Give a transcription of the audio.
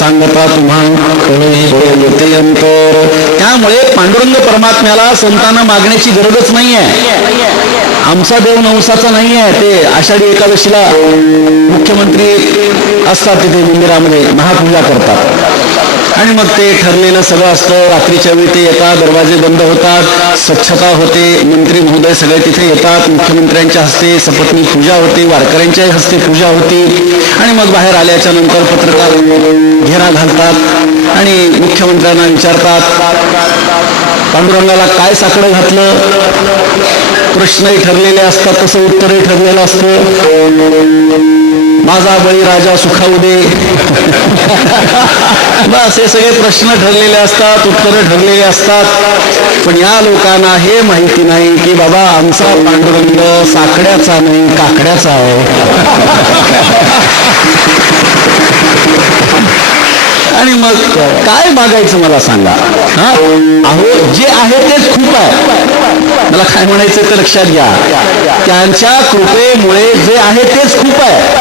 सांगता तुम्हा त्यामुळे पांडुरंग परमात्म्याला संतांना मागण्याची गरजच नाही आहे आमचा देव नवसाचा नाही आहे ते आषाढी एकादशीला. मुख्यमंत्री असतात तिथे मंदिरामध्ये महापूजा करतात. आणि मग ते ठरलेलं सगळं असतं. रात्रीच्या वेळी ते येतात दरवाजे बंद होतात स्वच्छता होते मंत्री महोदय सगळे तिथे येतात मुख्यमंत्र्यांच्या हस्ते सपत्नी पूजा होते वारकऱ्यांच्याही हस्ते पूजा होती. आणि मग बाहेर आल्याच्यानंतर पत्रकार घेरा घालतात आणि मुख्यमंत्र्यांना विचारतात पांडुरंगाला काय साकडं घातलं? प्रश्नही ठरलेले असतात तसं उत्तरही ठरलेलं असतं. माझा बळी राजा सुखाऊ दे. बस सगळे प्रश्न ठरलेले असतात उत्तरं ठरलेले असतात. पण या लोकांना हे माहिती नाही की बाबा आमचा पांडुरंग साकड्याचा नाही काकड्याचा आहे. आणि मग काय मागायचं मला सांगा? हा? अहो जे आहे तेच खूप आहे. मला काय म्हणायचं ते लक्षात घ्या. त्यांच्या कृपेमुळे जे आहे तेच खूप आहे.